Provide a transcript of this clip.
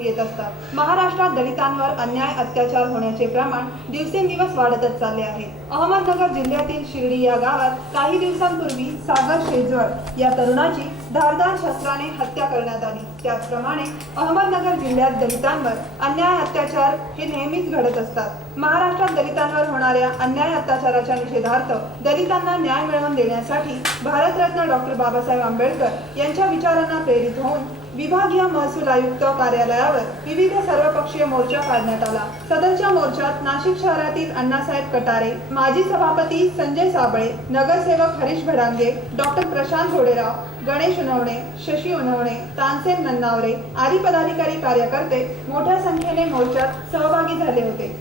येत असतात। महाराष्ट्रात दलितांवर अन्याय अत्याचार होण्याचे प्रमाण दिवसेंदिवस वाढतच चालले आहे। अहमदनगर जिल्ह्यातील शिर्डी या गावात काही दिवसांपूर्वी सागर शेजवळ या तरुणाची धारदार शस्त्राने हत्या करण्यात आली। त्याचप्रमाणे अहमदनगर जिल्ह्यात दलितांवर अन्याय अत्याचार हे नेहमीच घडत असतात। महाराष्ट्रात दलितांवर होणाऱ्या अन्याय अत्याचाराच्या निषेधार्थ दलितांना न्याय मिळवून देण्यासाठी भारतरत्न डॉक्टर बाबासाहेब आंबेडकर यांच्या विचारांना प्रेरित होऊन विभागीय महसूल आयुक्त कार्यालयावर विविध सर्वपक्षीय मोर्चा काढण्यात आला। सदरच्या मोर्चात नाशिक शहरातील अण्णासाहेब कटारे, माजी सभापती संजय साबळे, नगरसेवक हरीश भडांगे, डॉक्टर प्रशांत घोडेराव, गणेश उनवणे, शशी उनवणे, तानसेन नन्नावरे आदी पदाधिकारी कार्यकर्ते मोठ्या संख्येने मोर्चात सहभागी झाले होते।